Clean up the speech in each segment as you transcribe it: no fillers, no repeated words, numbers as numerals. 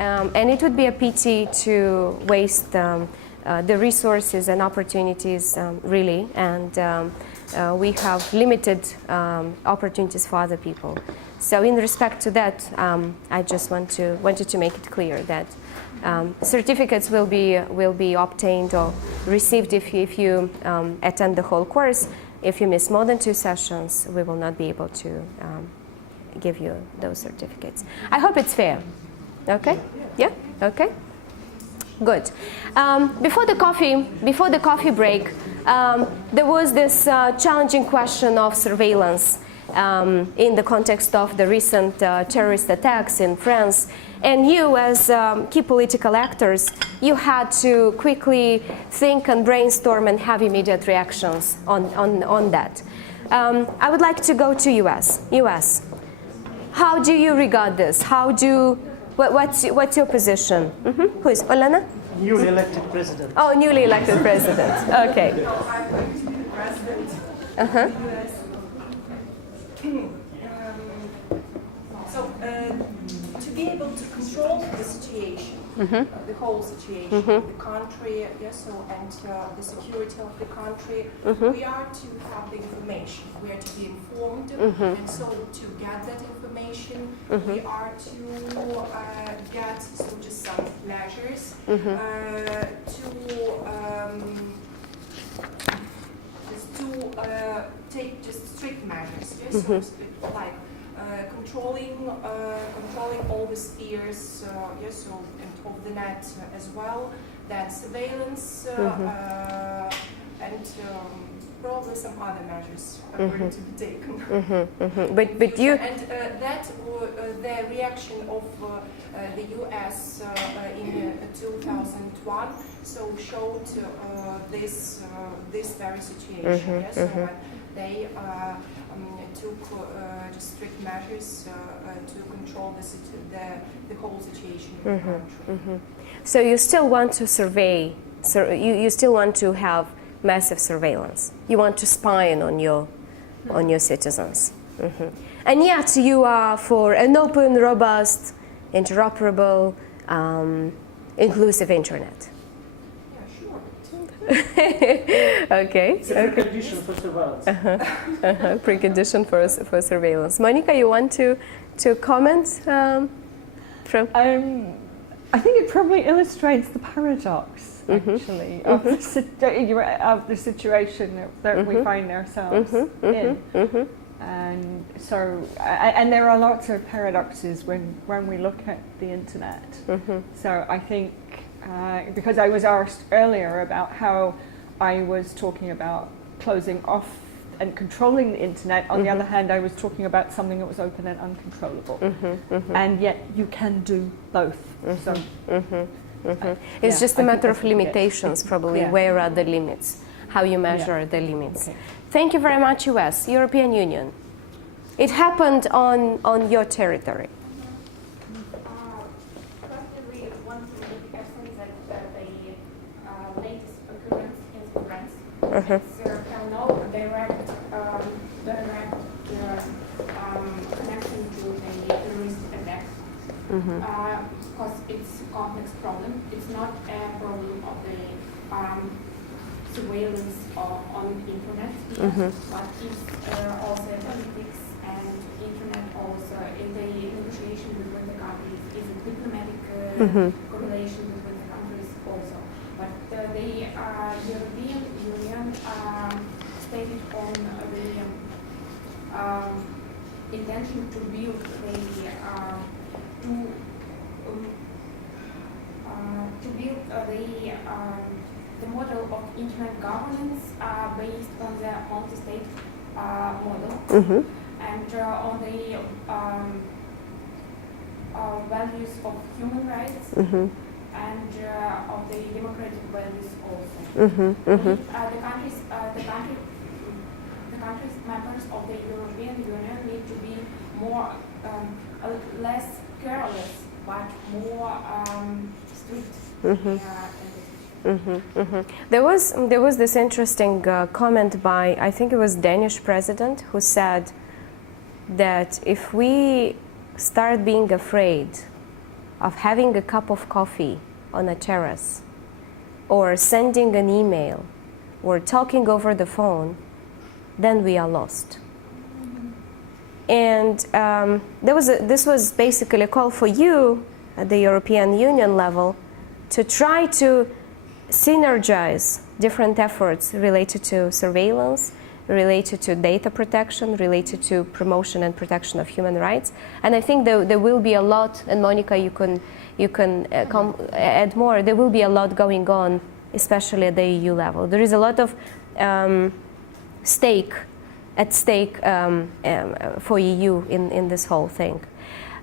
And it would be a pity to waste the resources and opportunities, really, and we have limited opportunities for other people. So in respect to that, I just wanted to make it clear that certificates will be obtained or received if you attend the whole course. If you miss more than 2 sessions, we will not be able to give you those certificates. I hope it's fair. Okay? Yeah? Okay? Good. Before the coffee break, there was this challenging question of surveillance in the context of the recent terrorist attacks in France. And you, as key political actors, you had to quickly think and brainstorm and have immediate reactions on that. I would like to go to US. How do you regard this? What's your position? Who is Olena? Newly elected president. Oh, newly elected president. Okay. To be able to control the situation, the whole situation, the country, and the security of the country, we are to have the information. We are to be informed, and so to get that information, we are to get just some measures to take just strict measures, like controlling all the spheres, and of the net as well. Then surveillance and probably some other measures are going to be taken. But you and that the reaction of the U.S. in 2001 showed this very situation. So they took just strict measures to control the whole situation in the country. So you still want to survey? You still want to have massive surveillance? You want to spy on your citizens? And yet you are for an open, robust, interoperable, inclusive internet. Okay. It's a precondition for surveillance. Precondition for surveillance. Monica, you want to comment from? I think it probably illustrates the paradox, actually, of the situation that we find ourselves in. And so, and there are lots of paradoxes when we look at the internet. So I think, because I was asked earlier about how I was talking about closing off and controlling the internet, on the other hand I was talking about something that was open and uncontrollable. And yet you can do both. So it's just a matter of limitations, probably. Where are the limits? How you measure the limits. Okay. Thank you very much, US, European Union. It happened on your territory. Have no direct connection to a terrorist attack, because it's a complex problem. It's not a problem of the surveillance on the internet, but it's also politics and internet also in the negotiation between the countries. It's a diplomatic correlation between the countries also. But the European Union stated on the intention to build the model of internet governance based on the multi-state model and on the values of human rights. And of the democratic values also. The countries members of the European Union need to be more, less careless, but more strict. There was this interesting comment by, I think it was Danish president, who said that if we start being afraid of having a cup of coffee on a terrace, or sending an email, or talking over the phone, then we are lost. And this was basically a call for you at the European Union level to try to synergize different efforts related to surveillance, related to data protection, related to promotion and protection of human rights. And I think there will be a lot, and Monica, you can add more, there will be a lot going on, especially at the EU level. There is a lot of stake for EU in this whole thing.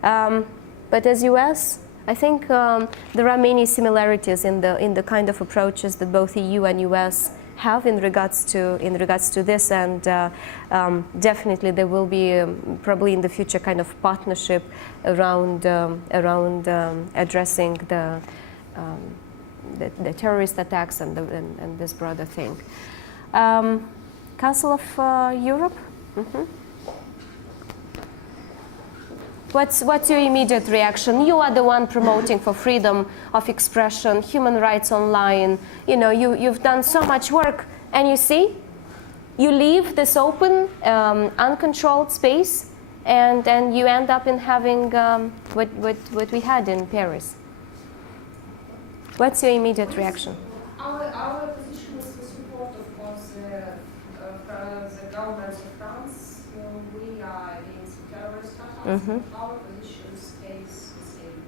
But as US, I think there are many similarities in the kind of approaches that both EU and US have in regards to this, and definitely there will be probably in the future kind of partnership around addressing the terrorist attacks and this broader thing. Council of Europe. Mm-hmm. What's your immediate reaction? You are the one promoting for freedom of expression, human rights online. You know, you've done so much work, and you see, you leave this open, uncontrolled space, and you end up in having what we had in Paris. What's your immediate reaction? Our position is to support, of course, the government of France. We are against terrorist attacks. Mm-hmm. Our position stays the same.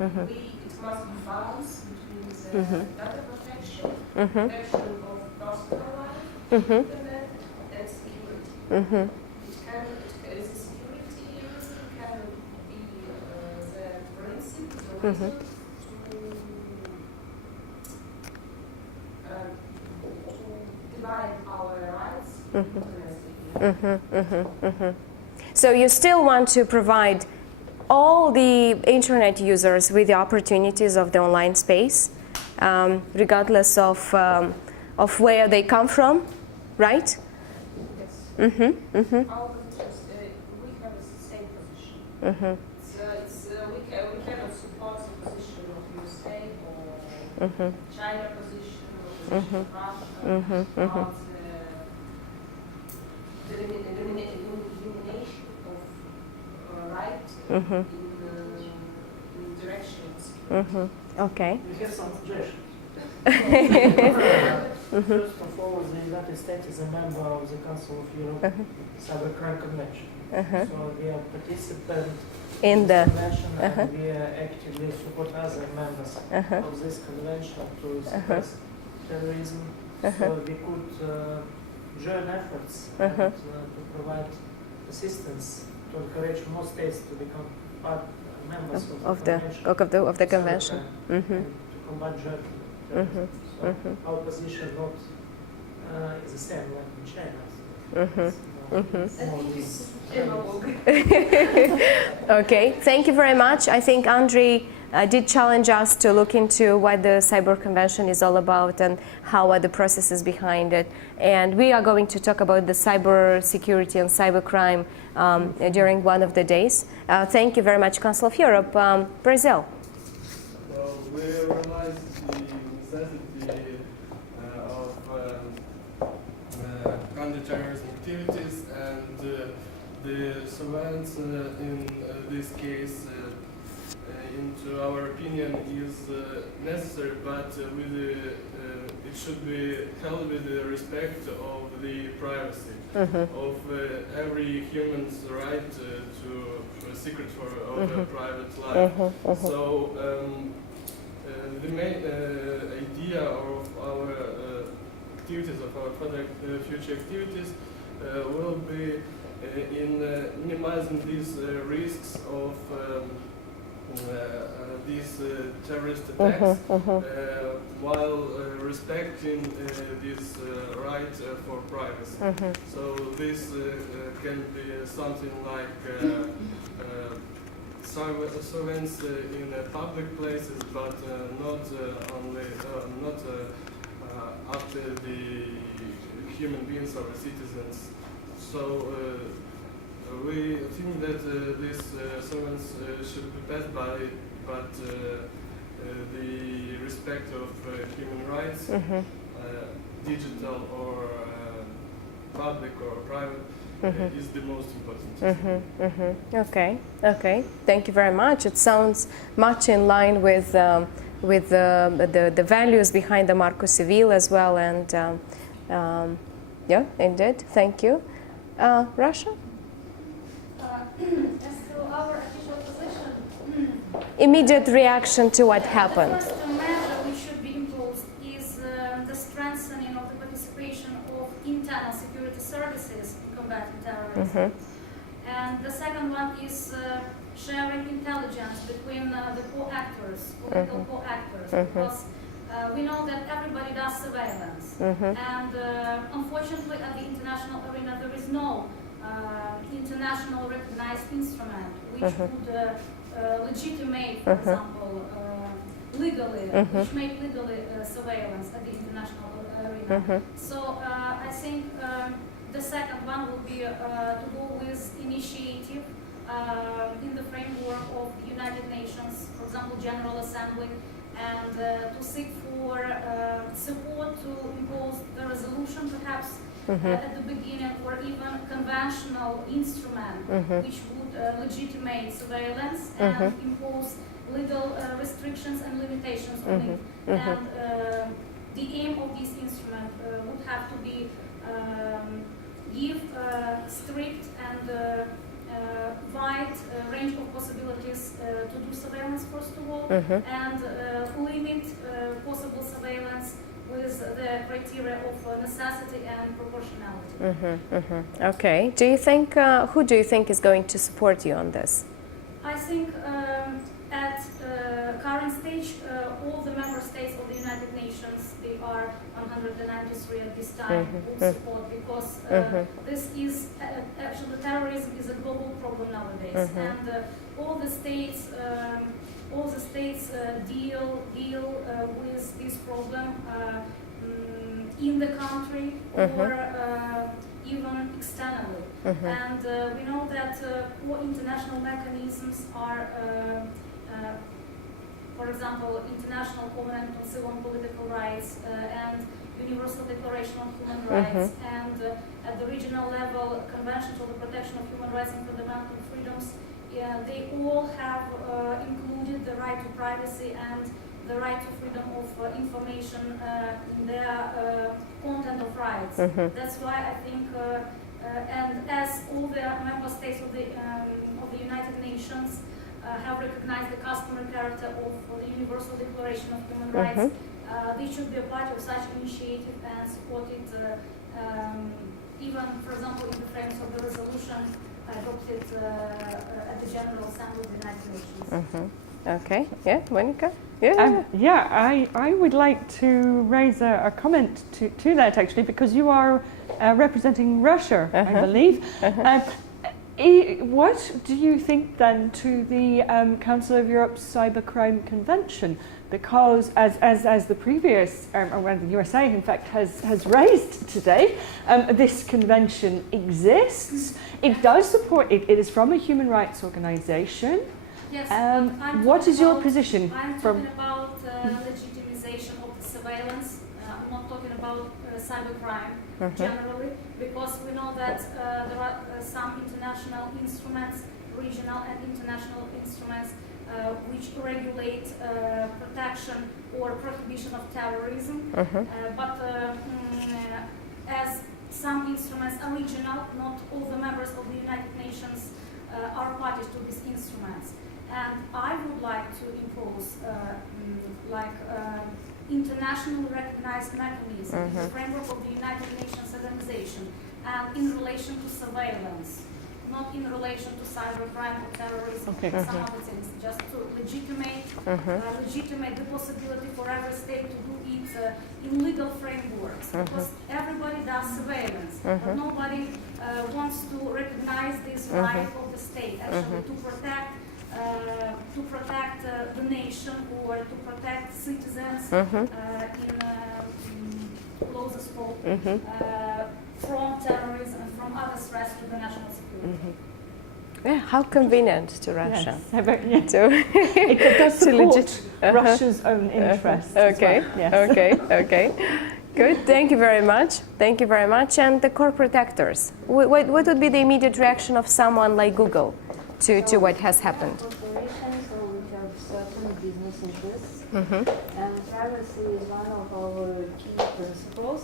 Mm-hmm. It must be balanced between the Mm-hmm. data protection, Mm-hmm. protection of personal life, Mm-hmm. internet, and security. Mm-hmm. The security can be the principle, the Mm-hmm. reason to divide our rights. So you still want to provide all the internet users with the opportunities of the online space, regardless of where they come from, right? Yes. Mm-hmm. Mm-hmm. Our positions, we have the same position. Mm-hmm. We cannot support the position of USA or Mm-hmm. China position or position of Russia Mm-hmm. Mm-hmm. about the elimination of right Mm-hmm. in directions. Mm-hmm. Okay. We have some suggestions. Mm-hmm. First of all, the United States is a member of the Council of Europe Cybercrime Convention. Uh-huh. So we are participant In this the convention, and we actively support other members of this convention to suppress terrorism. So we could join efforts and to provide assistance to encourage more states to become members of the convention. cybercrime Mm-hmm. and to combat terrorism. So our position not is the same like in China. Okay, thank you very much. I think Andrei did challenge us to look into what the Cyber Convention is all about and how are the processes behind it. And we are going to talk about the cyber security and cybercrime during one of the days. Thank you very much, Council of Europe. Brazil. Well, we realize the necessity of counterterrorism activities, and the surveillance in this case, into our opinion, is necessary, but it should be held with the respect of the privacy of every human's right to a secret of a private life. So the main idea of our activities, of our future activities, will be in minimizing these risks of these terrorist attacks, while respecting this right for privacy. So this can be something like surveillance in public places, but not after the human beings or citizens. So we think that this surveillance should be passed by but the respect of human rights, digital or public or private, is the most important. Okay, okay. Thank you very much. It sounds much in line with the values behind the Marco Civil as well, and yeah, indeed. Thank you. Russia? As to our official position, Immediate reaction to what happened. the first measure which should be imposed is the strengthening of the participation of internal security services in combating terrorism. And the second one is sharing intelligence between the co-actors, political co-actors, because we know that everybody does surveillance. And unfortunately, at the international arena, there is no international recognized instrument which would legitimate, for example, legally, which make legally surveillance at the international arena. So I think the second one will be to go with initiative in the framework of the United Nations, for example, General Assembly, and to seek for support to impose the resolution, perhaps at the beginning, or even conventional instrument which would legitimate surveillance and impose legal restrictions and limitations on it. And the aim of this instrument would have to be give strict and wide range of possibilities to do surveillance, first of all, and limit possible surveillance with the criteria of necessity and proportionality. Okay. Do you think who do you think is going to support you on this? I think at current stage, all the member states of the United Nations, they are 193 at this time, will support, because this is actually terrorism is a global problem nowadays, and all the states deal with this problem in the country or even externally. And we know that core international mechanisms are, for example, International Covenant on Civil and Political Rights and Universal Declaration on Human Rights, and at the regional level, Convention for the Protection of Human Rights and Fundamental Freedoms. They all have included the right to privacy and the right to freedom of information in their content of rights. That's why I think, and as all the member states of the United Nations have recognized the customary character of the Universal Declaration of Human Rights, they should be a part of such initiative and support it, even, for example, in the frames of the resolution adopted at the General Assembly of the United Nations. Okay. Yeah, Monica? I would like to raise a comment to that, actually, because you are representing Russia, I believe. What do you think then to the Council of Europe's Cybercrime Convention? Because as the previous, or the USA in fact has raised today, this convention exists. It does support, it is from a human rights organization. Yes, what is your position? I'm talking about legitimization of the surveillance. I'm not talking about cybercrime generally, because we know that there are some international instruments, regional and international instruments, which regulate protection or prohibition of terrorism. But as some instruments are regional, not all the members of the United Nations are parties to these instruments. And I would like to impose internationally recognized mechanisms in the framework of the United Nations organization, and in relation to surveillance, not in relation to cybercrime or terrorism or some other things, just to legitimate the possibility for every state to do it in legal frameworks, because everybody does surveillance, but nobody wants to recognize this right of the state, actually, to protect the nation or to protect citizens in closer scope from terrorism and from other threats to the national security. Yeah, how convenient to Russia. Yes, yeah. To It does to legit- support Russia's own interests. Okay, as well. Yes. okay. Good, thank you very much. Thank you very much. And the corporate actors, what would be the immediate reaction of someone like Google to what has happened? Corporations, so we have certain business interests, and privacy is one of our key principles.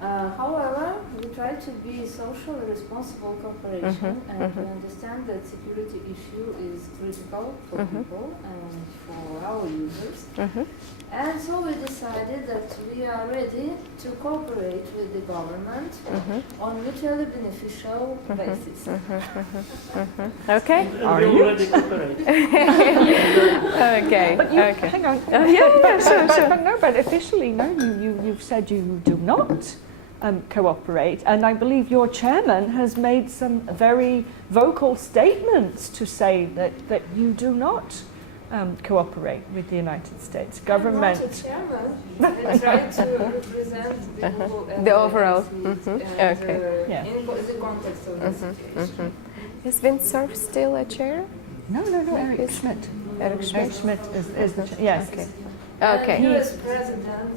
However, we try to be social and responsible corporation, and we understand that security issue is critical for people and for our users. And so we decided that we are ready to cooperate with the government on mutually beneficial basis. Okay. Are You you? already cooperate. Okay. But you, Okay. hang on. Yeah, sure. But no, but officially, no, you've said you do not cooperate, and I believe your chairman has made some very vocal statements to say that you do not cooperate with the United States government. I'm not a chairman. I try to represent the whole The overall. and, Okay. Yeah. in the context of the situation. Is Windsurf still a chair? No, Eric Schmidt. Eric Eric Schmidt. Schmidt is the yes. Okay. And Okay. US president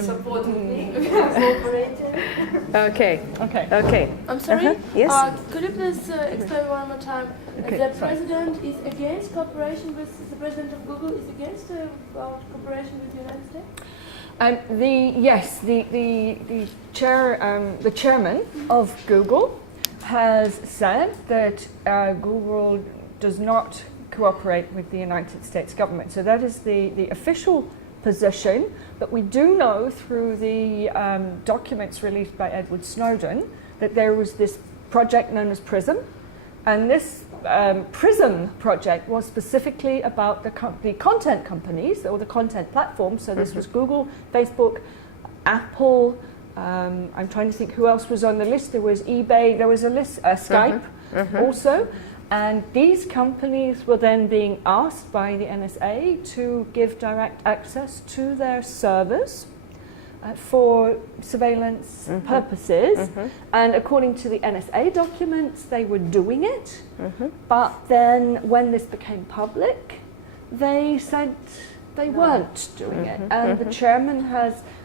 supported me. We are cooperating. Okay. Okay. Okay. I'm sorry? Yes. Could you please explain one more time? Okay, The sorry. president is against cooperation with the president of Google is against cooperation with the United States? The chairman of Google has said that Google does not cooperate with the United States government. So that is the official position. But we do know through the documents released by Edward Snowden that there was this project known as PRISM, and this PRISM project was specifically about the content companies or the content platforms. So this was Google, Facebook, Apple. I'm trying to think who else was on the list. There was eBay. There was a list, Skype also. And these companies were then being asked by the NSA to give direct access to their servers for surveillance purposes. And according to the NSA documents, they were doing it. But then when this became public, they said they weren't doing it. And the chairman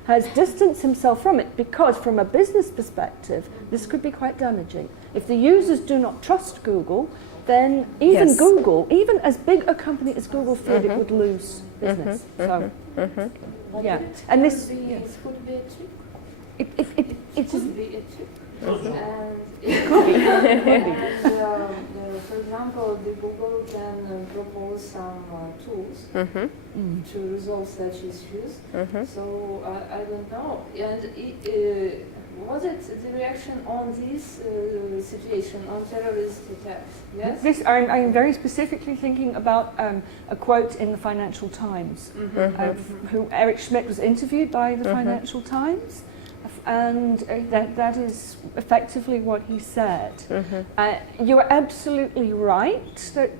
has distanced himself from it because from a business perspective, this could be quite damaging. If the users do not trust Google, then even Yes. Google, even as big a company as Google feared it would lose business. So, yeah. And this, It could be a trick. it is, Could be a trick. Also, And it could be. And, for example, the Google can propose some tools to resolve such issues. So I don't know. And was it the reaction on this situation, on terrorist attacks? Yes? this, I'm very specifically thinking about a quote in the Financial Times, who Eric Schmidt was interviewed by the Financial Times, and that is effectively what he said. You are absolutely right that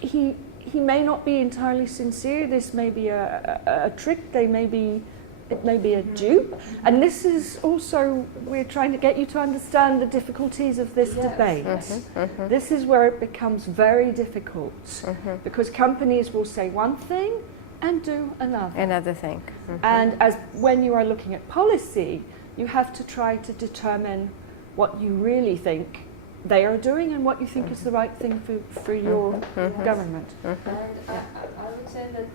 he may not be entirely sincere. This may be a trick. It may be a dupe. And this is also, we're trying to get you to understand the difficulties of this debate. This is where it becomes very difficult because companies will say one thing and do another. Another thing. And as when you are looking at policy, you have to try to determine what you really think they are doing and what you think is the right thing for your government. And I would say that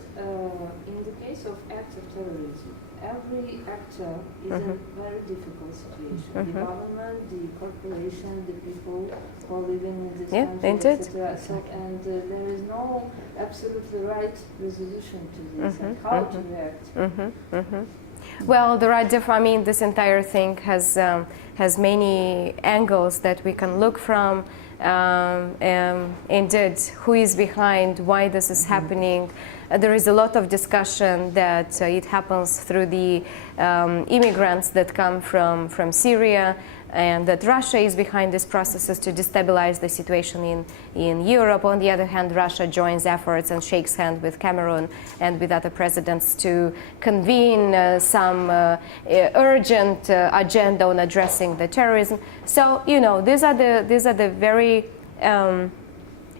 in the case of acts of terrorism, every actor is in a very difficult situation. The government, the corporation, the people who are living in this country, indeed. etc. So, and there is no absolutely right resolution to this and how to react. Well, there are this entire thing has many angles that we can look from. Indeed, who is behind, why this is happening. There is a lot of discussion that it happens through the immigrants that come from Syria, and that Russia is behind these processes to destabilize the situation in Europe. On the other hand, Russia joins efforts and shakes hands with Cameroon and with other presidents to convene some urgent agenda on addressing the terrorism. So, these are the very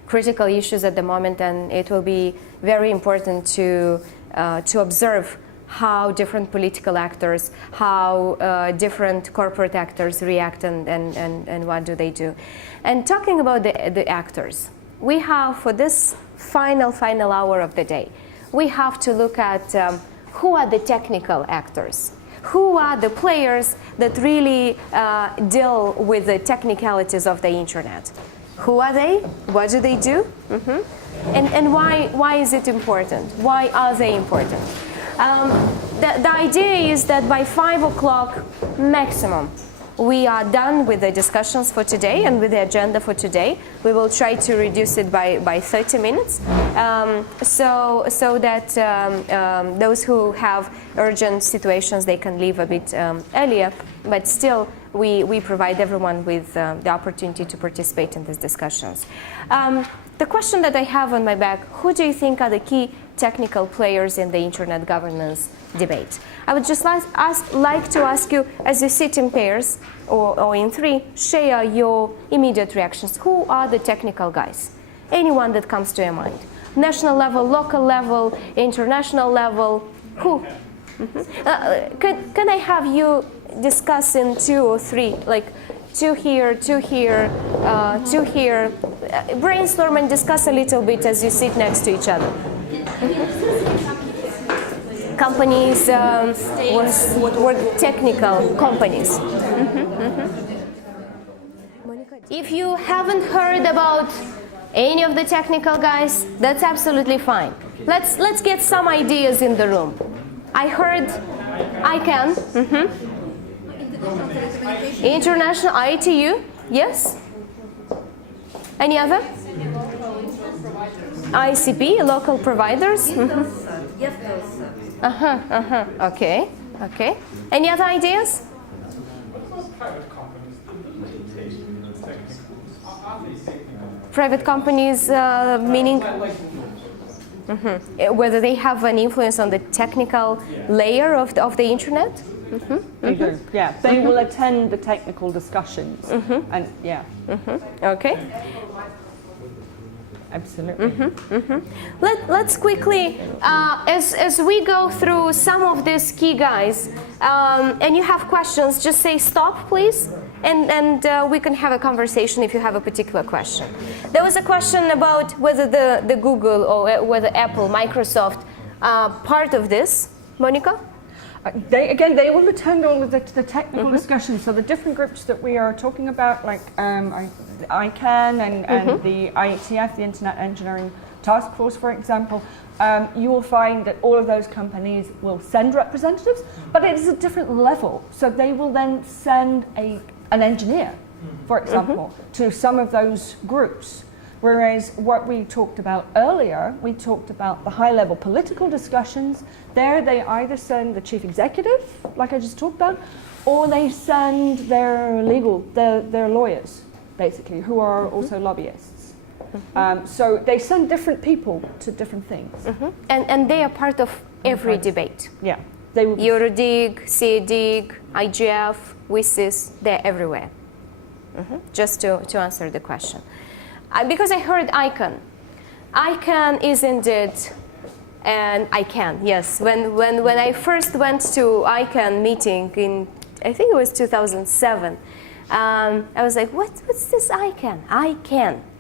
critical issues at the moment, and it will be very important to observe how different political actors, how different corporate actors react, and what do they do. And talking about the actors, we have, for this final hour of the day, we have to look at who are the technical actors. Who are the players that really deal with the technicalities of the internet? Who are they? What do they do? And why is it important? Why are they important? The idea is that by 5 o'clock maximum, we are done with the discussions for today and with the agenda for today. We will try to reduce it by 30 minutes so that those who have urgent situations, they can leave a bit earlier, but still we provide everyone with the opportunity to participate in these discussions. The question that I have on my back, who do you think are the key technical players in the internet governance debate? I would just like to ask you, as you sit in pairs or in three, share your immediate reactions. Who are the technical guys? Anyone that comes to your mind. National level, local level, international level, who? Can I have you discuss in 2 or 3, like 2 here, 2 here, 2 here. Brainstorm and discuss a little bit as you sit next to each other. Companies were technical companies. If you haven't heard about any of the technical guys, that's absolutely fine. Let's get some ideas in the room. I heard ICANN. International IETF, yes. Any other? ICP, local providers. Okay. Any other ideas? Private companies, meaning whether they have an influence on the technical layer of the internet. They do. Yeah, they will attend the technical discussions, and yeah. Okay. Absolutely. Let's quickly, as we go through some of these key guys, and you have questions, just say stop, please, and we can have a conversation if you have a particular question. There was a question about whether the Google or whether Apple, Microsoft are part of this. Monica? They will attend all of the technical discussions. So the different groups that we are talking about, like ICANN and the IETF, the Internet Engineering Task Force, for example, you will find that all of those companies will send representatives, but it is a different level. So they will then send an engineer, for example, to some of those groups. Whereas what we talked about earlier, we talked about the high-level political discussions. There they either send the chief executive, like I just talked about, or they send their their lawyers, basically, who are also lobbyists. So they send different people to different things. And they are part of every debate. Yeah. They will Eurodig, CEDIG, IGF, WSIS, they're everywhere. Just to answer the question. Because I heard ICANN. ICANN is indeed, and ICANN, yes. When I first went to ICANN meeting in, I think it was 2007, I was like, what's this ICANN?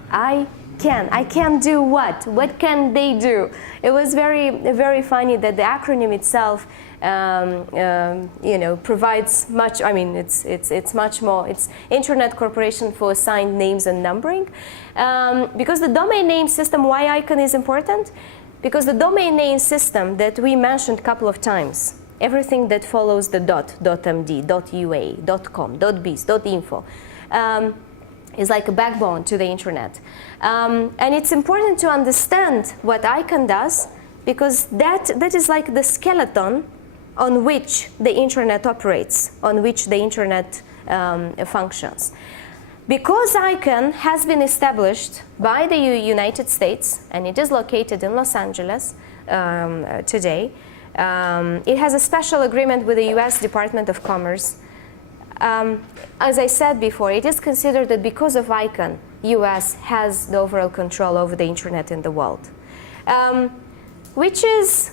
I can do what? What can they do? It was very funny that the acronym itself, provides much. I mean, it's much more. It's Internet Corporation for Assigned Names and Numbering, because the domain name system. Why ICANN is important? Because the domain name system that we mentioned a couple of times, everything that follows the .md, .ua, .com, .biz, .info. Is like a backbone to the internet. And it's important to understand what ICANN does, because that is like the skeleton on which the internet operates, on which the internet functions. Because ICANN has been established by the United States, and it is located in Los Angeles today, it has a special agreement with the US Department of Commerce. As I said before, it is considered that because of ICANN, US has the overall control over the internet in the world. Which is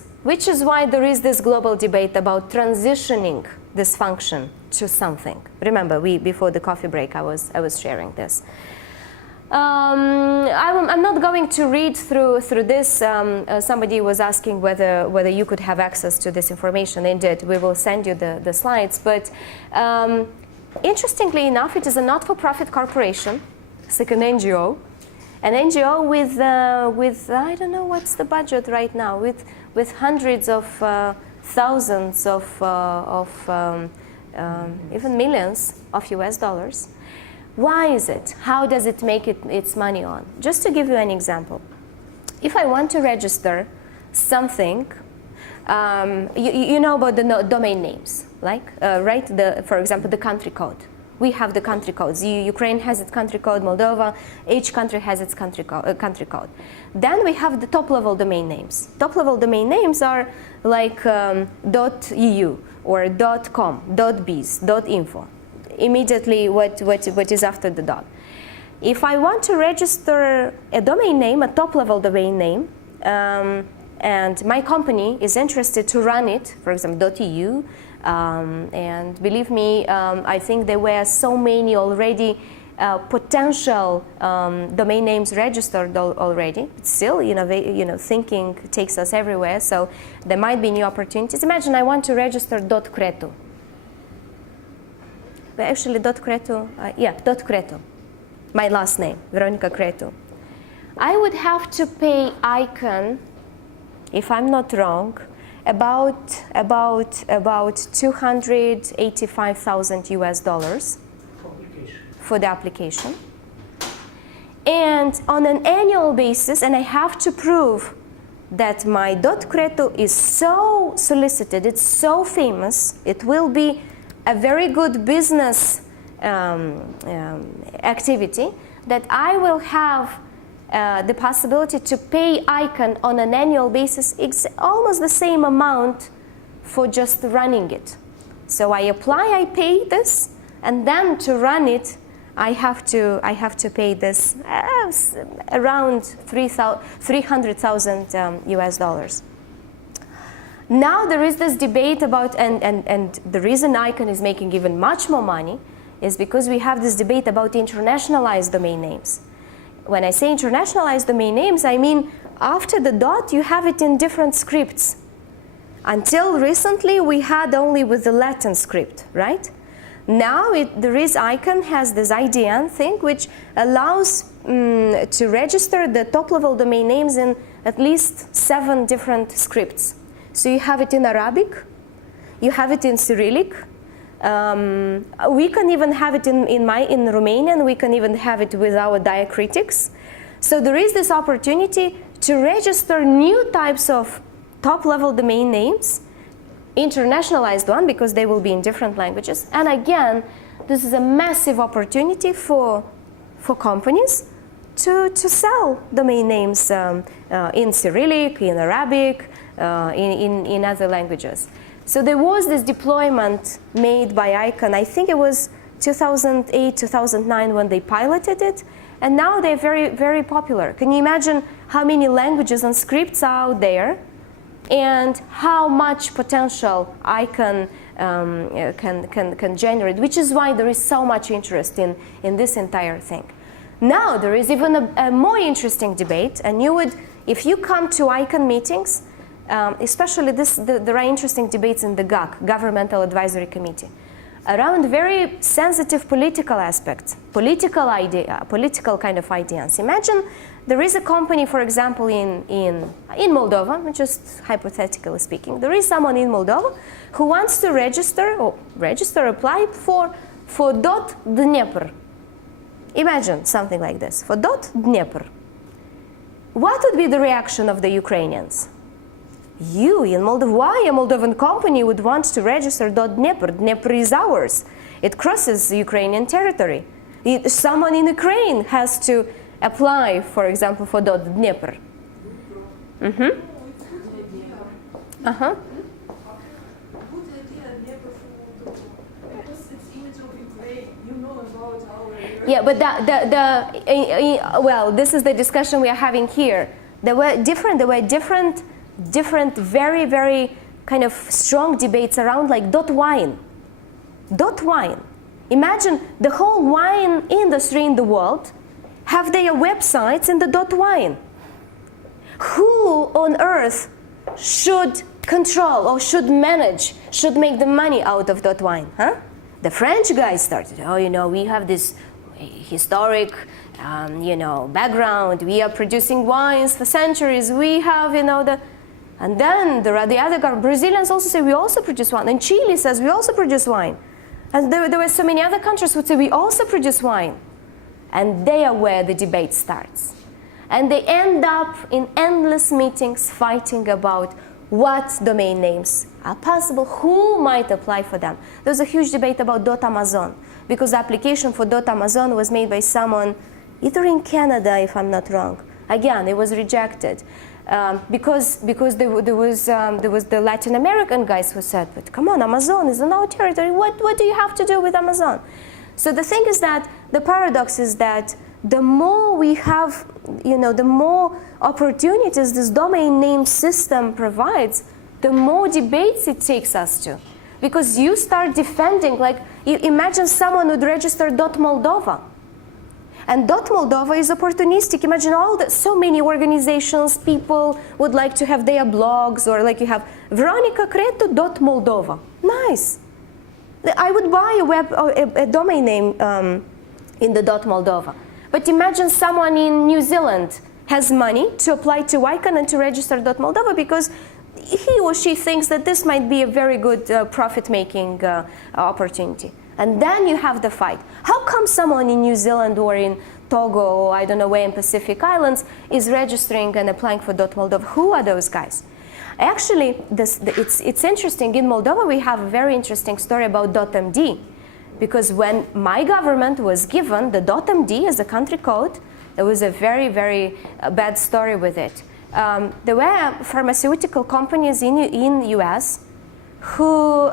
why there is this global debate about transitioning this function to something. Remember, before the coffee break, I was sharing this. I'm not going to read through this. Somebody was asking whether you could have access to this information. Indeed, we will send you the slides. But interestingly enough, it is a not-for-profit corporation. It's like an NGO. An NGO with I don't know what's the budget right now, with hundreds of thousands of even millions of US dollars. Why is it? How does it make its money on? Just to give you an example, if I want to register something, you know about the domain names, like right? For example, the country code. We have the country codes. Ukraine has its country code. Moldova, each country has its country code. Then we have the top-level domain names. Top-level domain names are like .eu or .com, .biz, .info. Immediately what is after the dot. If I want to register a domain name, a top-level domain name, and my company is interested to run it, for example, .eu, and believe me, I think there were so many already potential domain names registered already. But still, thinking takes us everywhere, so there might be new opportunities. Imagine I want to register .cretu. Actually, .cretu, .cretu, my last name, Veronica Cretu. I would have to pay ICANN, if I'm not wrong, about 285,000 US dollars for the application. And on an annual basis, and I have to prove that my .cretu is so solicited, it's so famous, it will be a very good business activity, that I will have the possibility to pay ICANN on an annual basis almost the same amount for just running it. So I apply, I pay this, and then to run it, I have to pay this around 300,000 US dollars. Now there is this debate about, and the reason ICANN is making even much more money is because we have this debate about internationalized domain names. When I say internationalized domain names, I mean after the dot you have it in different scripts. Until recently we had only with the Latin script, right? Now ICANN has this IDN thing which allows to register the top-level domain names in at least 7 different scripts. So you have it in Arabic, you have it in Cyrillic, we can even have it in Romanian, we can even have it with our diacritics. So there is this opportunity to register new types of top-level domain names, internationalized one because they will be in different languages. And again, this is a massive opportunity for companies to sell domain names in Cyrillic, in Arabic, in other languages. So there was this deployment made by ICANN, I think it was 2008, 2009 when they piloted it, and now they're very, very popular. Can you imagine how many languages and scripts are out there and how much potential ICANN can generate, which is why there is so much interest in this entire thing. Now there is even a more interesting debate, and if you come to ICANN meetings, especially there are interesting debates in the GAC, Governmental Advisory Committee, around very sensitive political aspects, political kind of ideas. Imagine there is a company, for example, in Moldova, just hypothetically speaking, there is someone in Moldova who wants to apply for .Dnepr. Imagine something like this, for .Dnepr. What would be the reaction of the Ukrainians? You in Moldova, why a Moldovan company would want to register .Dnepr? Dnepr is ours. It crosses Ukrainian territory. Someone in Ukraine has to apply, for example, for .Dnepr. because it's image of Ukraine, you know about our... Yeah, but well, this is the discussion we are having here. There were different, very, very kind of strong debates around like .wine. .wine. Imagine the whole wine industry in the world have their websites in the .wine. Who on earth should control or should manage, should make the money out of .wine? Huh? The French guys started, oh, you know, we have this historic, you know, background. We are producing wines for centuries. We have, you know, and then the other Brazilians also say we also produce wine. And Chile says we also produce wine. And there were so many other countries who would say we also produce wine. And they are where the debate starts. And they end up in endless meetings fighting about what domain names are possible, who might apply for them. There was a huge debate about .amazon, because the application for .amazon was made by someone either in Canada, if I'm not wrong. Again, it was rejected because there was the Latin American guys who said, but come on, Amazon is in our territory. What do you have to do with Amazon? So the thing is that the paradox is that the more we have, you know, the more opportunities this domain name system provides, the more debates it takes us to. Because you start defending, like, you imagine someone would register .moldova. And .moldova is opportunistic. Imagine so many organizations, people would like to have their blogs, or like you have Veronica Cretu .moldova. Nice. I would buy a domain name in the .moldova. But imagine someone in New Zealand has money to apply to ICANN and to register .moldova because he or she thinks that this might be a very good profit-making opportunity. And then you have the fight. How come someone in New Zealand or in Togo or I don't know where in Pacific Islands is registering and applying for .moldova? Who are those guys? Actually, it's interesting. In Moldova, we have a very interesting story about .md. Because when my government was given the .md as a country code, there was a very, very bad story with it. There were pharmaceutical companies in US who,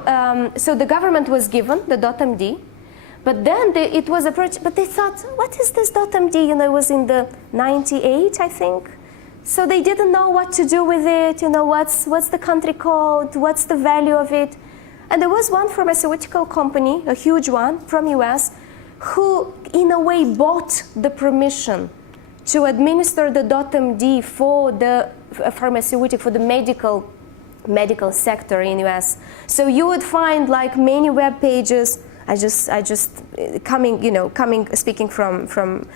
so the government was given the .md, but then it was approached, but they thought, what is this .md? You know, it was in the 98, I think. So they didn't know what to do with it, you know, what's the country code, what's the value of it. And there was one pharmaceutical company, a huge one from US, who in a way bought the permission to administer the .md for the pharmaceutical, for the medical sector in US. So you would find like many web pages. I just speaking from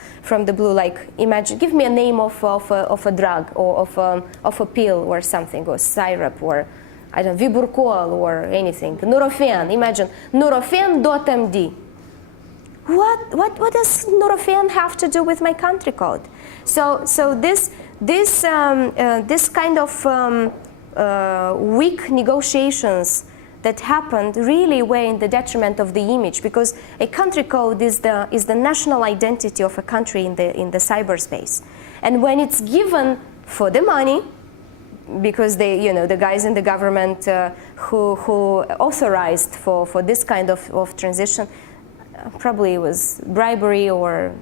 the blue, like imagine, give me a name of a drug or of a pill or something, or syrup, or I don't know, Viburcol or anything, Nurofen. Imagine Nurofen.md. What does Nurofen have to do with my country code? So this kind of weak negotiations that happened really were in the detriment of the image, because a country code is the national identity of a country in the cyberspace, and when it's given for the money, because the guys in the government who authorized for this kind of transition, probably it was bribery or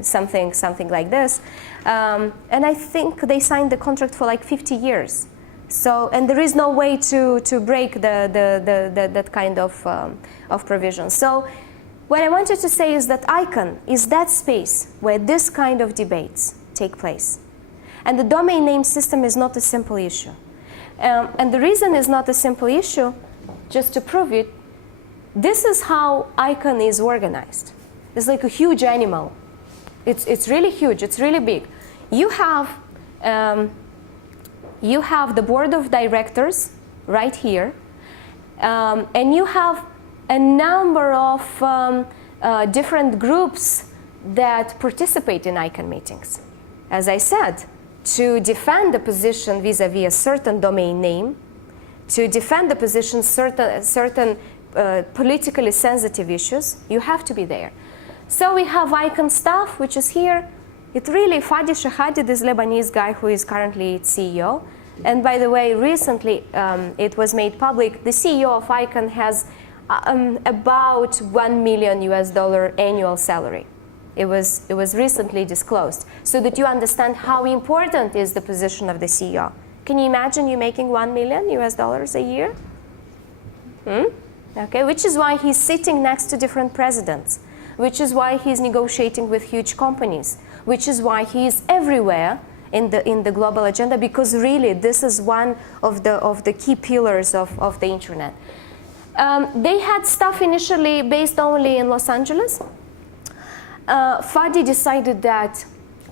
something like this, and I think they signed the contract for like 50 years. So, and there is no way to break that kind of provision. So what I wanted to say is that ICANN is that space where this kind of debates take place. And the domain name system is not a simple issue. And the reason it's not a simple issue, just to prove it, this is how ICANN is organized. It's like a huge animal. It's really huge, it's really big. You have the board of directors right here, and you have a number of different groups that participate in ICANN meetings. As I said, to defend the position vis-a-vis a certain domain name, to defend the position certain politically sensitive issues, you have to be there. So we have ICANN staff, which is here. It really, Fadi Shahadi, this Lebanese guy who is currently its CEO. And by the way, recently it was made public, the CEO of ICANN has about $1 million annual salary. It was recently disclosed, so that you understand how important is the position of the CEO. Can you imagine you making $1 million a year? Okay, which is why he's sitting next to different presidents, which is why he's negotiating with huge companies, which is why he is everywhere in the global agenda, because really this is one of the key pillars of the internet. They had stuff initially based only in Los Angeles. Fadi decided that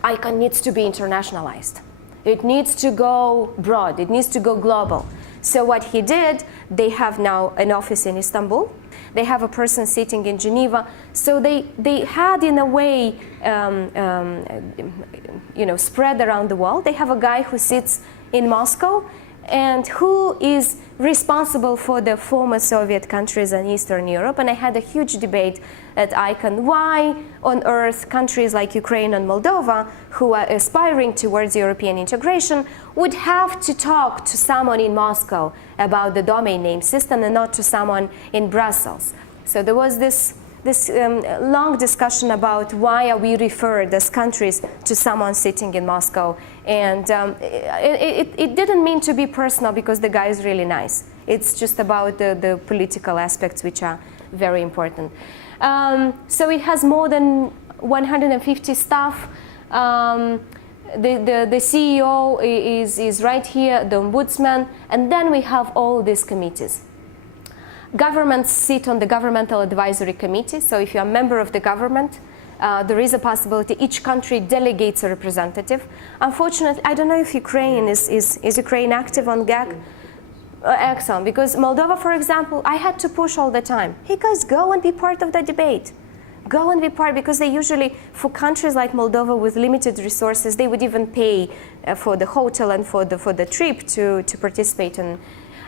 ICANN needs to be internationalized. It needs to go broad, it needs to go global. So what he did, they have now an office in Istanbul. They have a person sitting in Geneva. So they had, in a way, spread around the world. They have a guy who sits in Moscow and who is responsible for the former Soviet countries and Eastern Europe. And I had a huge debate at ICANN. Why on earth countries like Ukraine and Moldova, who are aspiring towards European integration, would have to talk to someone in Moscow about the domain name system and not to someone in Brussels? So there was this long discussion about why are we referred as countries to someone sitting in Moscow. And it didn't mean to be personal, because the guy is really nice. It's just about the political aspects, which are very important. So it has more than 150 staff. The CEO is right here, the ombudsman, and then we have all these committees. Governments sit on the Governmental Advisory Committee, so if you're a member of the government, there is a possibility each country delegates a representative. Unfortunately, I don't know if Ukraine is Ukraine active on GAC? Excellent, because Moldova, for example, I had to push all the time. Hey guys, go and be part of the debate. Go and be part, because they usually, for countries like Moldova with limited resources, they would even pay for the hotel and for the trip to participate in.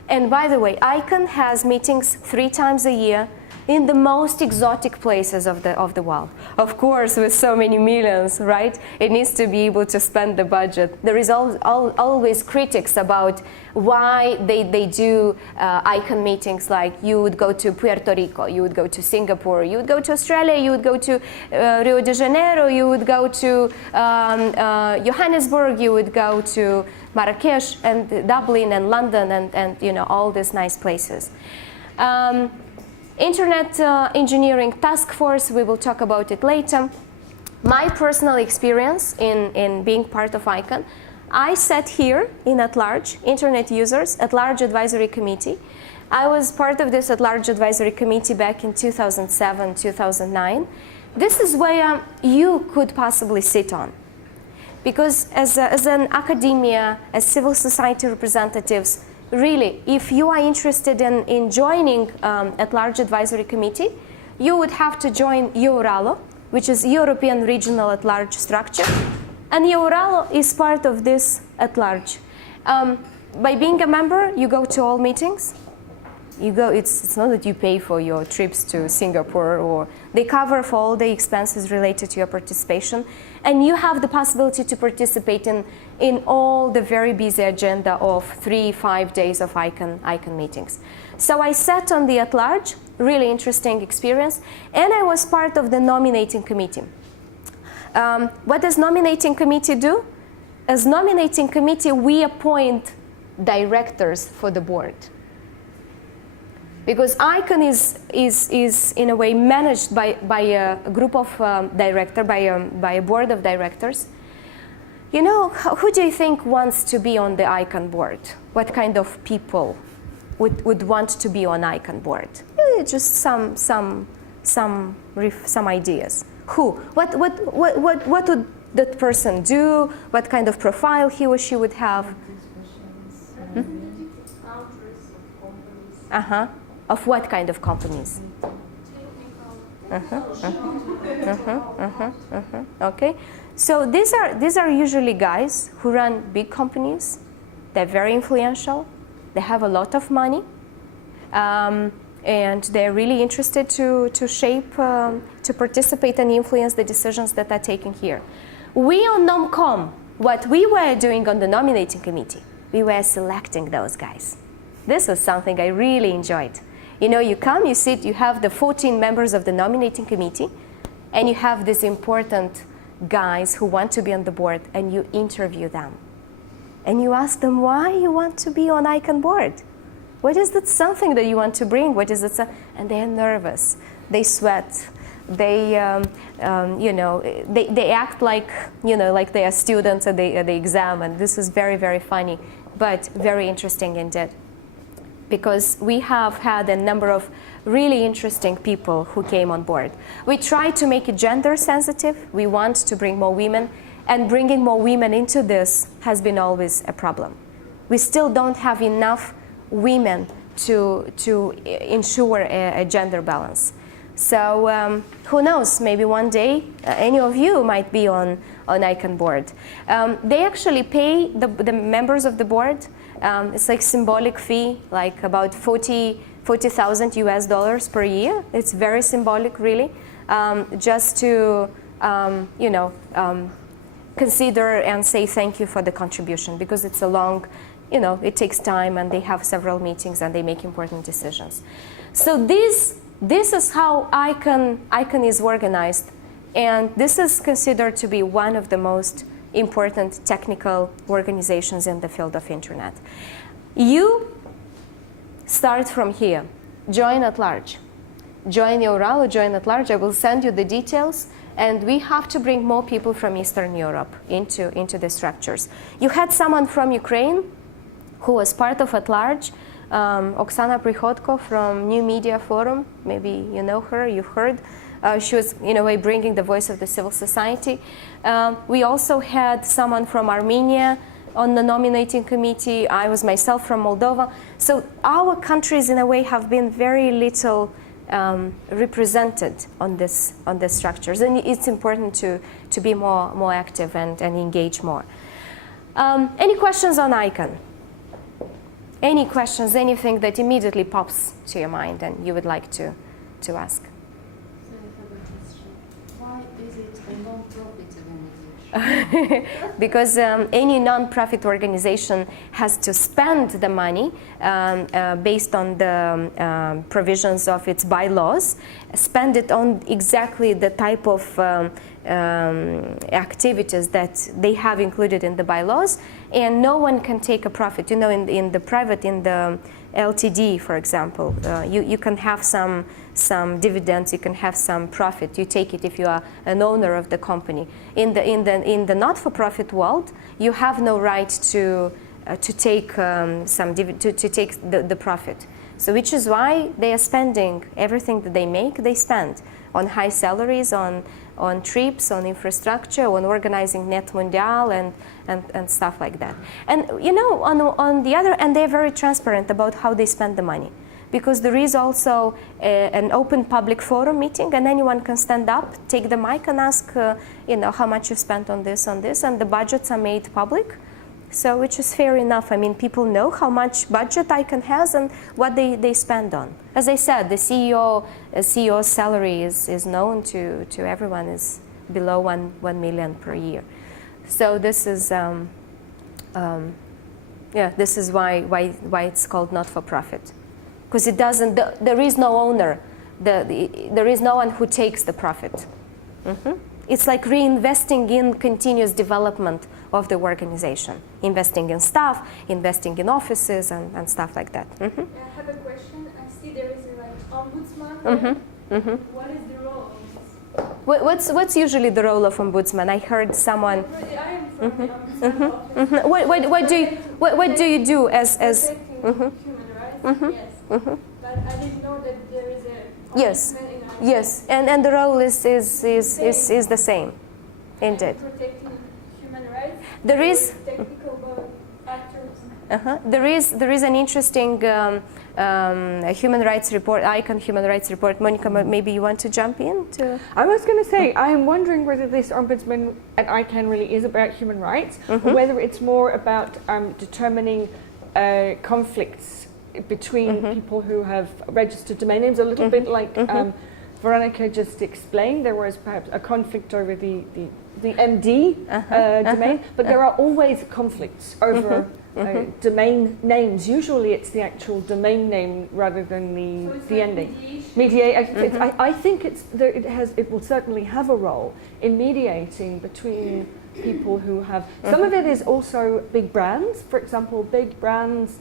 And by the way, ICANN has meetings 3 times a year in the most exotic places of the world. Of course, with so many millions, right? It needs to be able to spend the budget. There is always critics about why they do ICANN meetings, like you would go to Puerto Rico, you would go to Singapore, you would go to Australia, you would go to Rio de Janeiro, you would go to Johannesburg, you would go to Marrakesh and Dublin and London and all these nice places. Internet Engineering Task Force, we will talk about it later. My personal experience in being part of ICANN, I sat here in at-large, Internet Users at-large Advisory Committee. I was part of this at-large Advisory Committee back in 2007, 2009. This is where you could possibly sit on. Because as an academia, as civil society representatives, really, if you are interested in joining at-large advisory committee, you would have to join EURALO, which is European Regional At-Large Structure. And EURALO is part of this at-large. By being a member, you go to all meetings. You go. It's not that you pay for your trips to Singapore, or they cover for all the expenses related to your participation. And you have the possibility to participate in all the very busy agenda of 3-5 days of ICANN meetings. So I sat on the at-large, really interesting experience, and I was part of the nominating committee. What does nominating committee do? As nominating committee, we appoint directors for the board. Because ICANN is in a way managed by a group of directors, by a board of directors. You know, who do you think wants to be on the ICANN board? What kind of people would want to be on ICANN board? Just some ideas. Who? What would that person do? What kind of profile he or she would have? Of what kind of companies? Okay, so these are usually guys who run big companies. They're very influential. They have a lot of money, and they're really interested to shape, to participate and influence the decisions that are taken here. We on NomCom, what we were doing on the nominating committee, we were selecting those guys. This was something I really enjoyed. You know, you come, you sit, you have the 14 members of the nominating committee, and you have these important guys who want to be on the board, and you interview them. And you ask them why you want to be on ICANN board. What is that something that you want to bring? What is it? And they are nervous. They sweat. They, you know, they act like, you know, like they are students at the exam. And this is very, very funny, but very interesting indeed. Because we have had a number of really interesting people who came on board. We try to make it gender sensitive. We want to bring more women, and bringing more women into this has been always a problem. We still don't have enough women to ensure a gender balance. So who knows, maybe one day any of you might be on ICANN board. They actually pay the members of the board. It's like symbolic fee, like about $40,000 US per year. It's very symbolic, really, just to you know, consider and say thank you for the contribution, because it's a long, you know, it takes time, and they have several meetings and they make important decisions. So this is how ICANN is organized, and this is considered to be one of the most important technical organizations in the field of internet. You start from here. Join at large. Join Eural or join at large. I will send you the details, and we have to bring more people from Eastern Europe into the structures. You had someone from Ukraine who was part of at large, Oksana Prihodko from New Media Forum. Maybe you know her, you've heard. She was, in a way, bringing the voice of the civil society. We also had someone from Armenia on the nominating committee. I was myself from Moldova. So our countries, in a way, have been very little represented on this structures, and it's important to be more active and engage more. Any questions on ICANN? Any questions? Anything that immediately pops to your mind and you would like to ask? Why is it a non-profit organization? Because any non-profit organization has to spend the money based on the provisions of its bylaws, spend it on exactly the type of activities that they have included in the bylaws, and no one can take a profit. You know, in the private, in the LTD, for example, you can have some dividends, you can have some profit. You take it if you are an owner of the company. In the not-for-profit world, you have no right to take to take the profit. So, which is why they are spending everything that they make. They spend on high salaries, on trips, on infrastructure, on organizing Net Mundial and stuff like that. And you know, on the other end, they're very transparent about how they spend the money, because there is also an open public forum meeting, and anyone can stand up, take the mic, and ask, you know, how much you spent on this, and the budgets are made public. So, which is fair enough. I mean, people know how much budget ICANN has and what they spend on. As I said, the CEO's salary is known to everyone, is below 1 million per year. So this is this is why it's called not for profit, because it doesn't. There is no owner. There is no one who takes the profit. It's like reinvesting in continuous development of the organization, investing in staff, investing in offices, and stuff like that. I have a question. I see there is a ombudsman. What is the role of this? What's usually the role of ombudsman? I heard someone. I am from the ombudsman office. What do you do as? Protecting human rights. Yes. But I didn't know that there is a ombudsman in ICANN. Yes, and the role is the same, indeed. Protecting human rights. There is technical factors. There is an interesting human rights report, ICANN human rights report. Monica, maybe you want to jump in? I was going to say, I am wondering whether this ombudsman at ICANN really is about human rights, or whether it's more about determining conflicts between people who have registered domain names, a little bit like Veronica just explained. There was perhaps a conflict over the MD domain, but there are always conflicts over domain names. Usually it's the actual domain name rather than So the, it's the like ending. mediation. I think it will certainly have a role in mediating between people who have. Some of it is also big brands. For example, big brands.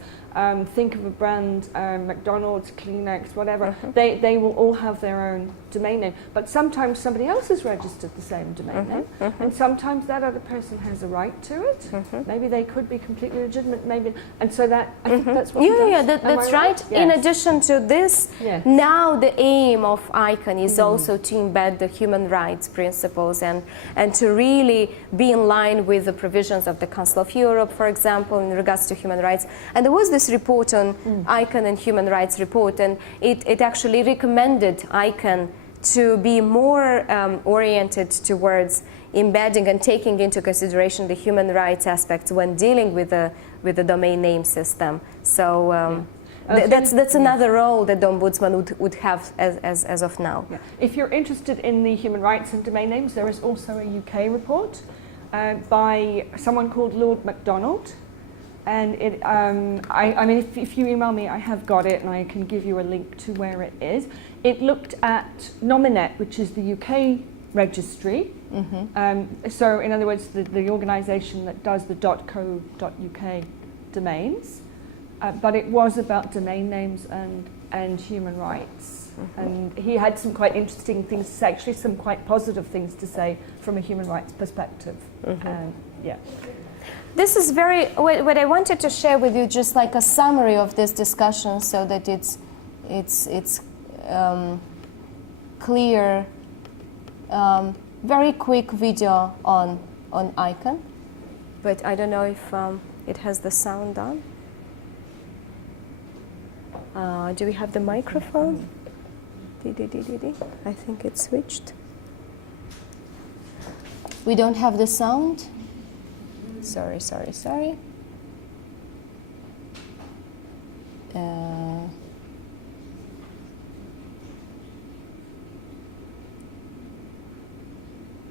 Think of a brand, McDonald's, Kleenex, whatever. They will all have their own domain name. But sometimes somebody else has registered the same domain name, and sometimes that other person has a right to it. Maybe they could be completely legitimate. Maybe, and so that I think that's what. That's right. Yes. In addition to this, Yes. now the aim of ICANN is also to embed the human rights principles and to really be in line with the provisions of the Council of Europe, for example, in regards to human rights. And there was this report on ICANN and human rights report, and it actually recommended ICANN to be more oriented towards embedding and taking into consideration the human rights aspects when dealing with the domain name system. So that's another role that the Ombudsman would have as of now. Yeah. If you're interested in the human rights and domain names, there is also a UK report by someone called Lord MacDonald. And it, I mean, if you email me, I have got it, and I can give you a link to where it is. It looked at Nominet, which is the UK registry. So, in other words, the organisation that does the .co.uk domains. But it was about domain names and human rights. And he had some quite interesting things to say, actually some quite positive things to say from a human rights perspective. Yeah. This is what I wanted to share with you, just like a summary of this discussion, so that it's clear. Very quick video on ICANN, but I don't know if it has the sound on. Do we have the microphone? I think it's switched. We don't have the sound. Sorry.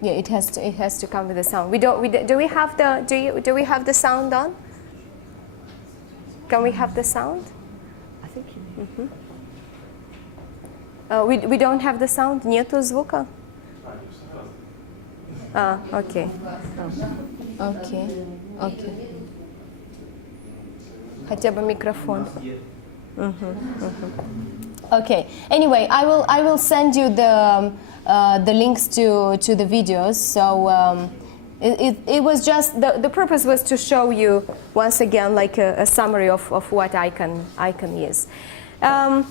Yeah, it has to come with the sound. Do we have the sound on? Can we have the sound? I think you need. We don't have the sound. Нету звука. Okay. Okay. Хотя бы микрофон. Okay. Anyway, I will send you the links to the videos. So it was just the purpose was to show you once again like a summary of what ICANN is. How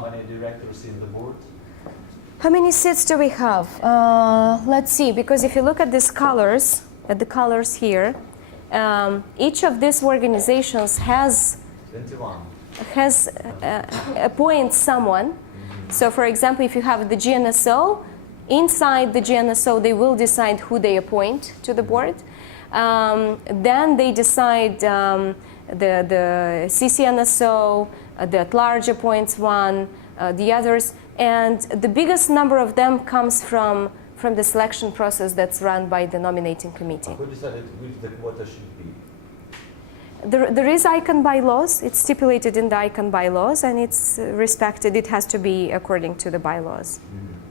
many directors in the board? How many seats do we have? Let's see, because if you look at these colors, at the colors here, each of these organizations has 21. Appoints someone. So, for example, if you have the GNSO, inside the GNSO, they will decide who they appoint to the board. Then they decide the CCNSO, the at-large appoints one, the others. And the biggest number of them comes from the selection process that's run by the nominating committee. Who decided which the quota should be? There is ICANN bylaws. It's stipulated in the ICANN bylaws, and it's respected. It has to be according to the bylaws.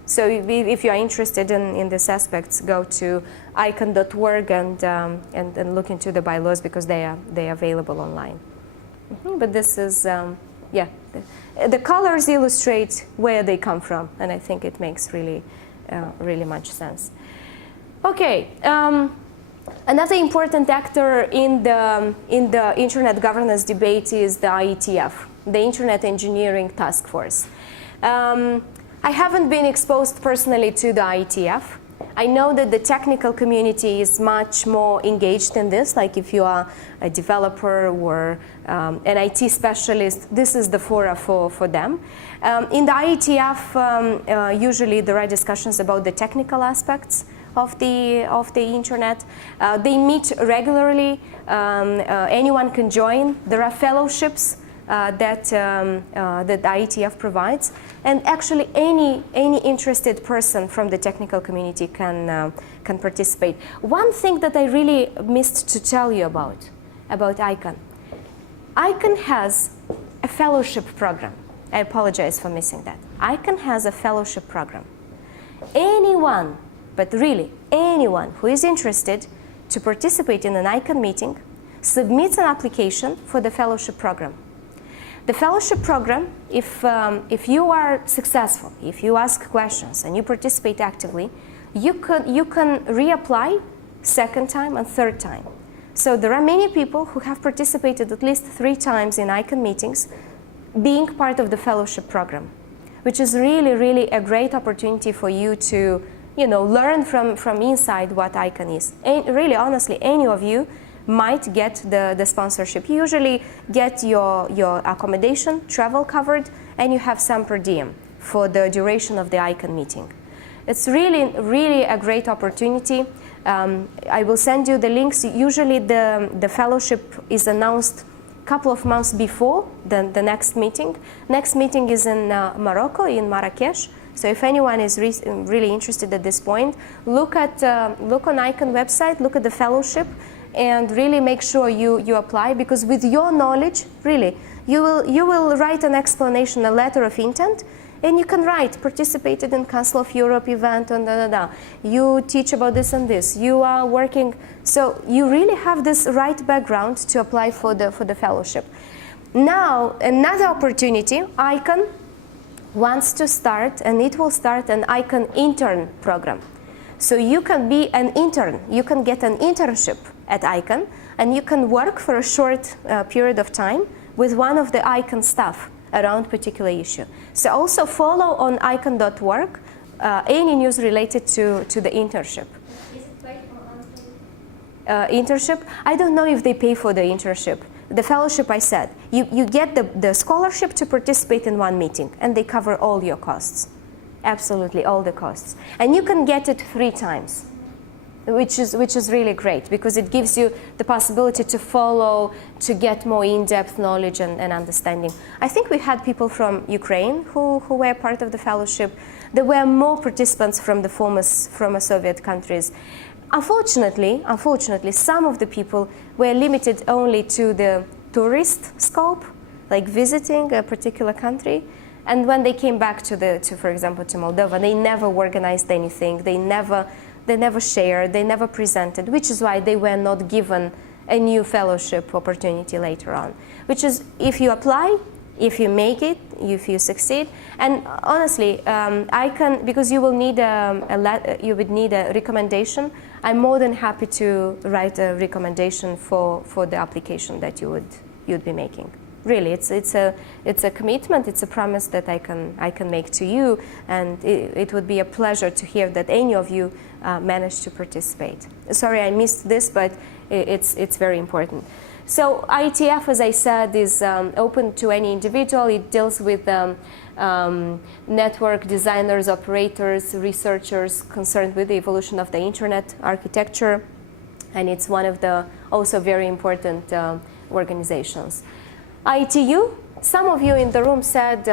So if you are interested in these aspects, go to ICANN.org and look into the bylaws, because they are available online. But this is, the colors illustrate where they come from, and I think it makes really much sense. Okay. Another important actor in the internet governance debate is the IETF, the Internet Engineering Task Force. I haven't been exposed personally to the IETF. I know that the technical community is much more engaged in this, like if you are a developer or an IT specialist, this is the fora for them. In the IETF, usually there are discussions about the technical aspects of the internet. They meet regularly. Anyone can join. There are fellowships that IETF provides, and actually any interested person from the technical community can participate. One thing that I really missed to tell you about, about ICANN. ICANN has a fellowship program. I apologize for missing that. ICANN has a fellowship program. Anyone, but really anyone who is interested to participate in an ICANN meeting submits an application for the fellowship program. The fellowship program, if you are successful, if you ask questions and you participate actively, you can reapply second time and third time. So there are many people who have participated at least 3 times in ICANN meetings being part of the fellowship program, which is really, really a great opportunity for you to, learn from inside what ICANN is. And really, honestly, any of you might get the sponsorship. You usually get your accommodation, travel covered, and you have some per diem for the duration of the ICANN meeting. It's really, really a great opportunity. I will send you the links. Usually the fellowship is announced a couple of months before the next meeting. Next meeting is in Morocco, in Marrakesh. So if anyone is really interested at this point, look on ICANN website, look at the fellowship, and really make sure you apply, because with your knowledge, really, you will write an explanation, a letter of intent, and you can write, participated in Council of Europe event, and you teach about this and this, you are working, so you really have this right background to apply for the fellowship. Now, another opportunity, ICANN wants to start, and it will start an ICANN intern program. So you can be an intern, you can get an internship at ICANN, and you can work for a short period of time with one of the ICANN staff around particular issue. So also follow on ICANN.org any news related to the internship. Is it paid or unpaid? Internship, I don't know if they pay for the internship. The fellowship, I said, you get the scholarship to participate in one meeting, and they cover all your costs. Absolutely, all the costs. And you can get it 3 times, which is really great, because it gives you the possibility to follow, to get more in-depth knowledge and understanding. I think we had people from Ukraine who were part of the fellowship. There were more participants from the former Soviet countries. Unfortunately, some of the people were limited only to the tourist scope, like visiting a particular country. And when they came back for example, to Moldova, they never organized anything. They never shared, they never presented, which is why they were not given a new fellowship opportunity later on. Which is, if you apply, if you make it, if you succeed, and honestly, because you will need you would need a recommendation. I'm more than happy to write a recommendation for the application that you'd be making. Really, it's a commitment, it's a promise that I can make to you, and it would be a pleasure to hear that any of you managed to participate. Sorry, I missed this, but it's very important. So IETF, as I said, is open to any individual. It deals with network designers, operators, researchers concerned with the evolution of the internet architecture, and it's one of the also very important organizations. IETU, some of you in the room said,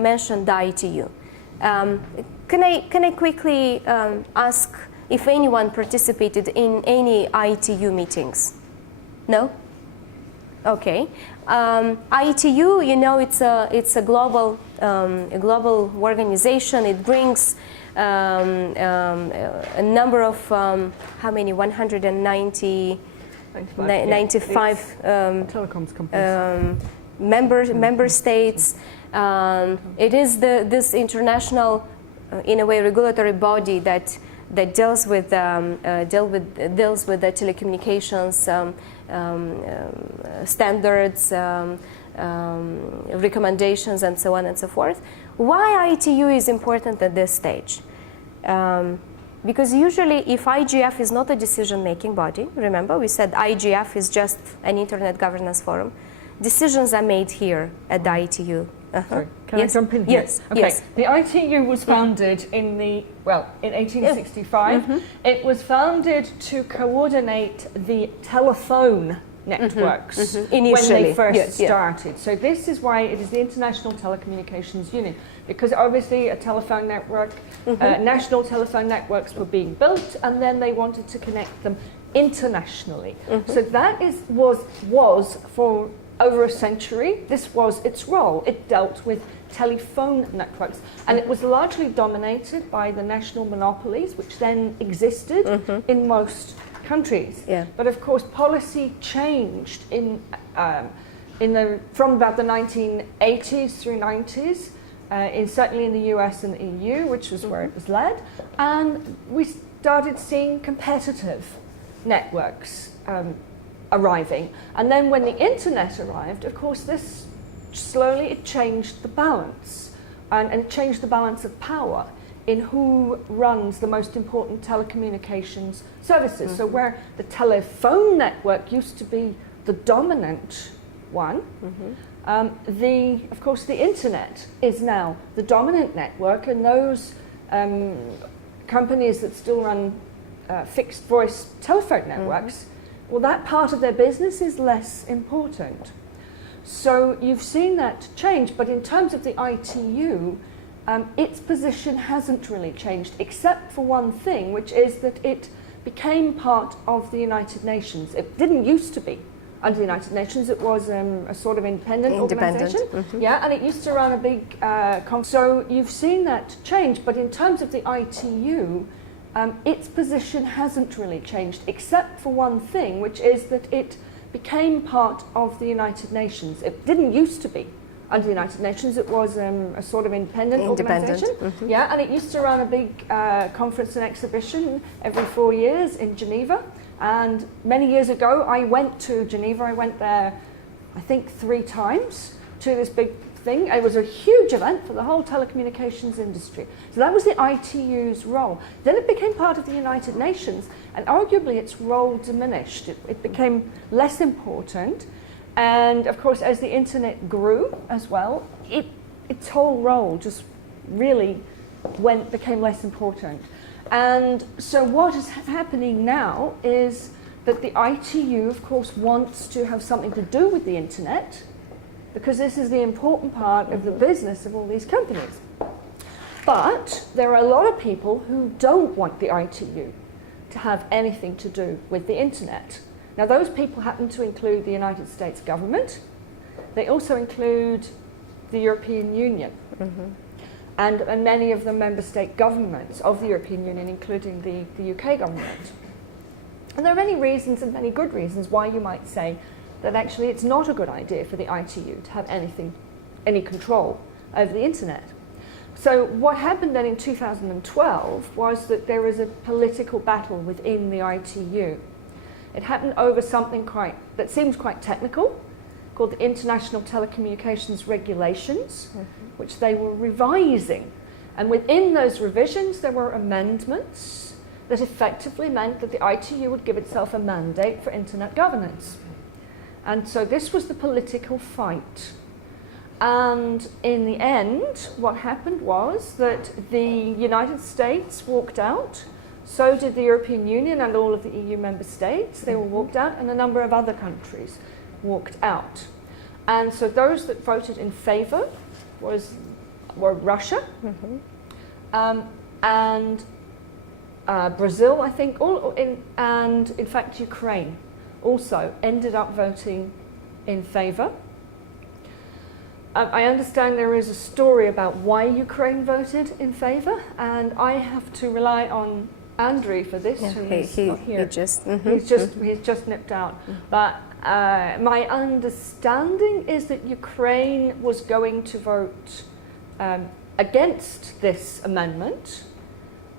mentioned the IETU. Can I quickly ask if anyone participated in any IETU meetings? No? Okay. IETU, it's a global organization. It brings a number of, 95 telecoms companies. Member states. It is this international, in a way, regulatory body that deals with the telecommunications standards, recommendations, and so on and so forth. Why IETU is important at this stage? Because usually, if IGF is not a decision-making body, remember we said IGF is just an Internet Governance Forum, decisions are made here at the IETU. Sorry, can I jump in here? Yes. Okay. Yes. The ITU was founded in 1865. It was founded to coordinate the telephone networks when they first started. So this is why it is the International Telecommunications Union, because obviously a telephone network, national telephone networks were being built, and then they wanted to connect them internationally. So that was for over a century, this was its role. It dealt with telephone networks, and it was largely dominated by the national monopolies, which then existed in most countries. Yeah. But of course, policy changed from about the 1980s through 90s, certainly in the US and the EU, which was where it was led, and we started seeing competitive networks arriving. And then when the internet arrived, of course, this slowly it changed the balance, and changed the balance of power in who runs the most important telecommunications services. So where the telephone network used to be the dominant one, of course the internet is now the dominant network, and those companies that still run fixed voice telephone networks, well, that part of their business is less important. So you've seen that change, but in terms of the ITU, its position hasn't really changed, except for one thing, which is that it became part of the United Nations. It didn't used to be under the United Nations. It was a sort of independent organisation. Yeah, and it used to run a big so you've seen that change, but in terms of the ITU, its position hasn't really changed, except for one thing, which is that it became part of the United Nations. It didn't used to be under the United Nations. It was a sort of independent organisation. Yeah, and it used to run a big conference and exhibition every 4 years in Geneva. And many years ago, I went to Geneva. I went there, I think, 3 times to this big thing. It was a huge event for the whole telecommunications industry. So that was the ITU's role. Then it became part of the United Nations, and arguably its role diminished. It became less important. And of course, as the internet grew as well, its whole role just really became less important. And so what is happening now is that the ITU, of course, wants to have something to do with the internet, because this is the important part of the business of all these companies. But there are a lot of people who don't want the ITU to have anything to do with the internet. Now, those people happen to include the United States government. They also include the European Union, and many of the member state governments of the European Union, including the UK government. And there are many reasons, and many good reasons, why you might say that actually it's not a good idea for the ITU to have any control over the internet. So what happened then in 2012 was that there was a political battle within the ITU. It happened over something that seems quite technical, called the International Telecommunications Regulations, which they were revising. And within those revisions, there were amendments that effectively meant that the ITU would give itself a mandate for internet governance. And so this was the political fight. And in the end, what happened was that the United States walked out, so did the European Union and all of the EU member states. They all walked out, and a number of other countries walked out. And so those that voted in favour were Russia, and Brazil, I think, and in fact Ukraine also ended up voting in favour. I understand there is a story about why Ukraine voted in favour, and I have to rely on Andrew for this. He's just nipped out. But my understanding is that Ukraine was going to vote against this amendment,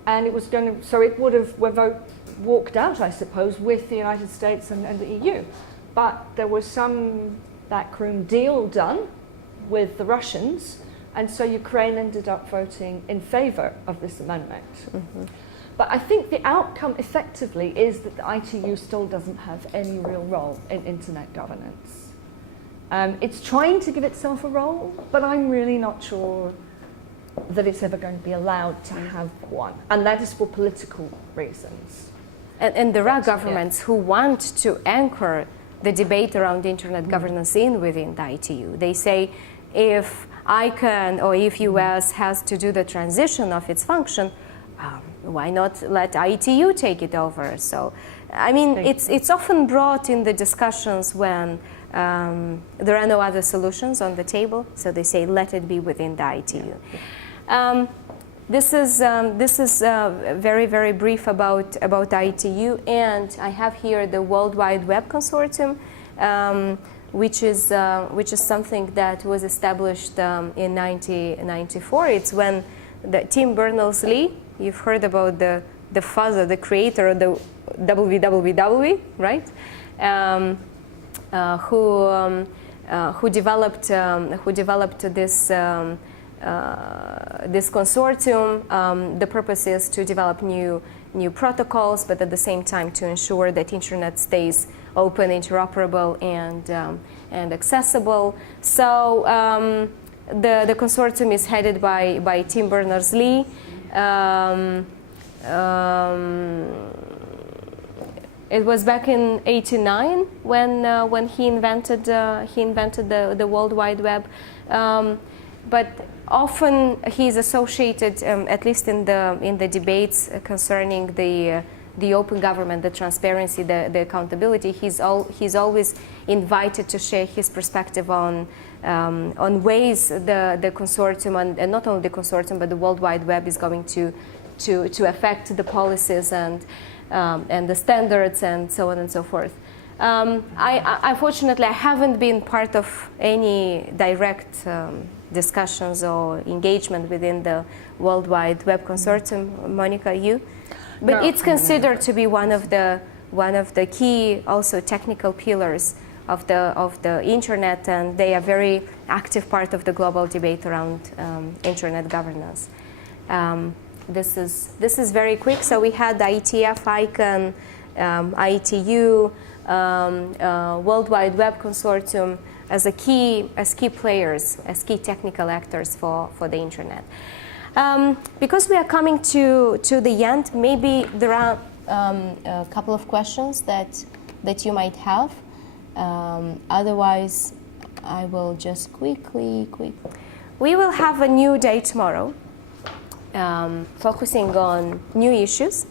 and it was going to. So it would have walked out, I suppose, with the United States and the EU. But there was some backroom deal done with the Russians, and so Ukraine ended up voting in favour of this amendment. But I think the outcome effectively is that the ITU still doesn't have any real role in internet governance. It's trying to give itself a role, but I'm really not sure that it's ever going to be allowed to have one, and that is for political reasons. And there are governments who want to anchor the debate around internet governance within the ITU. They say if ICANN or if US has to do the transition of its function, why not let IETU take it over? So, I mean, it's often brought in the discussions when there are no other solutions on the table, so they say, let it be within the IETU. This is very, very brief about IETU, and I have here the World Wide Web Consortium, which is something that was established in 1994. It's when Tim Berners-Lee, you've heard about the father, the creator of the www, right? Who developed this this consortium. The purpose is to develop new protocols, but at the same time to ensure that internet stays open, interoperable, and accessible. So the consortium is headed by Tim Berners-Lee. It was back in '89 when he invented the World Wide Web, but often he's associated, at least in the debates concerning the open government, the transparency, the accountability. He's always invited to share his perspective on ways the consortium, and not only the consortium but the World Wide Web is going to affect the policies and the standards and so on and so forth. Unfortunately, I haven't been part of any direct discussions or engagement within the World Wide Web Consortium. Monica, you? But no, it's considered to be one of the key, also technical pillars of the internet, and they are very active part of the global debate around internet governance. This is very quick. So we had the IETF, ICANN, IETU, World Wide Web Consortium as key players, as key technical actors for the internet. Because we are coming to the end, maybe there are a couple of questions that you might have. Otherwise, I will just quickly. We will have a new day tomorrow, focusing on new issues.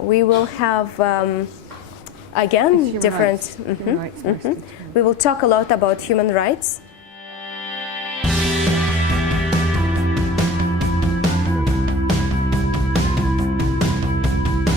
We will have again different. We will talk a lot about human rights.